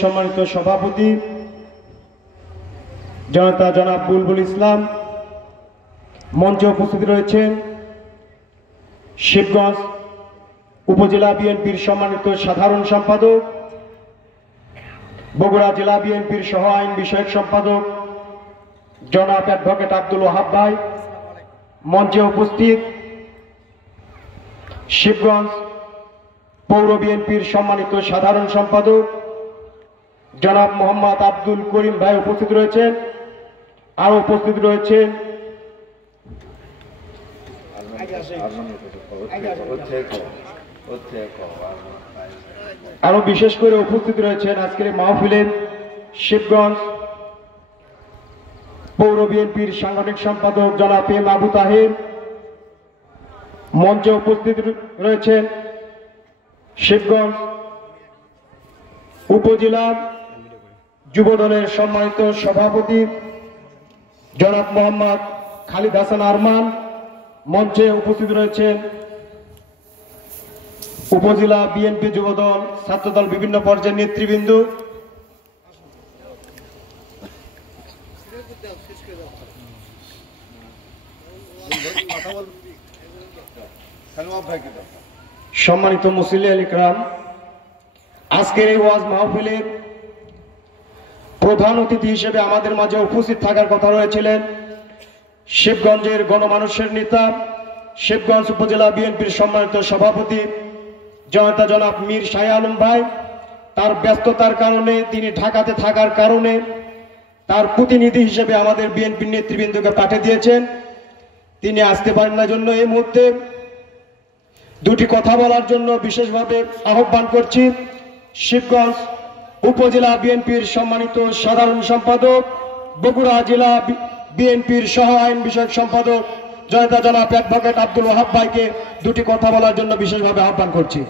সম্মানিত সভাপতি জনতা জনাব বুলবুল ইসলাম, মঞ্চে উপস্থিত রয়েছেন শিবগঞ্জ উপজেলা বিএনপির সম্মানিত সাধারণ সম্পাদক, বগুড়া জেলা বিএনপির সহ আইন বিষয়ক সম্পাদক জনাব অ্যাডভোকেট আব্দুল ওয়াহাব ভাই, মঞ্চে উপস্থিত শিবগঞ্জ পৌর বিএনপির সম্মানিত সাধারণ সম্পাদক জনাব মোহাম্মদ আব্দুল করিম ভাই উপস্থিত রয়েছেন। আরো উপস্থিত রয়েছেন আরো বিশেষ করে উপস্থিত রয়েছেন আজকের মাহফিলে শিবগঞ্জ পৌর বিএনপির সাংগঠনিক সম্পাদক জনাব এম আবু তাহের, মঞ্চে উপস্থিত রয়েছেন শিবগঞ্জ উপজেলা যুবদলের সম্মানিত সভাপতি জনাব মোহাম্মদ খালিদ হাসান আরমান, মঞ্চে উপস্থিত রয়েছেন উপজেলা বিএনপি যুবদল ছাত্রদল বিভিন্ন পর্যায়ের নেতৃবৃন্দ। সম্মানিত মুসল্লি ইকরাম, আজকের এই ওয়াজ মাহফিলের প্রধান অতিথি হিসেবে আমাদের মাঝে উপস্থিত থাকার কথা রয়েছিলেন শিবগঞ্জের গণমানুষের নেতা, শিবগঞ্জ উপজেলা বিএনপির সম্মানিত সভাপতি জনতা জনাব মীর শাহ আলম ভাই। তার ব্যস্ততার কারণে, তিনি ঢাকাতে থাকার কারণে তার প্রতিনিধি হিসেবে আমাদের বিএনপির নেতৃবৃন্দকে পাঠিয়ে দিয়েছেন। তিনি আসতে পারেন না জন্য এই মুহূর্তে দুটি কথা বলার জন্য বিশেষভাবে আহ্বান করছি শিবগঞ্জ উপজেলা বিএনপির সম্মানিত সাধারণ সম্পাদক, বগুড়া জেলা বিএনপির সহ আইন বিষয়ক সম্পাদক জনতা জনাব অ্যাডভোকেট আব্দুল ওয়াহাব ভাইকে দুটি কথা বলার জন্য বিশেষভাবে আহ্বান করছি।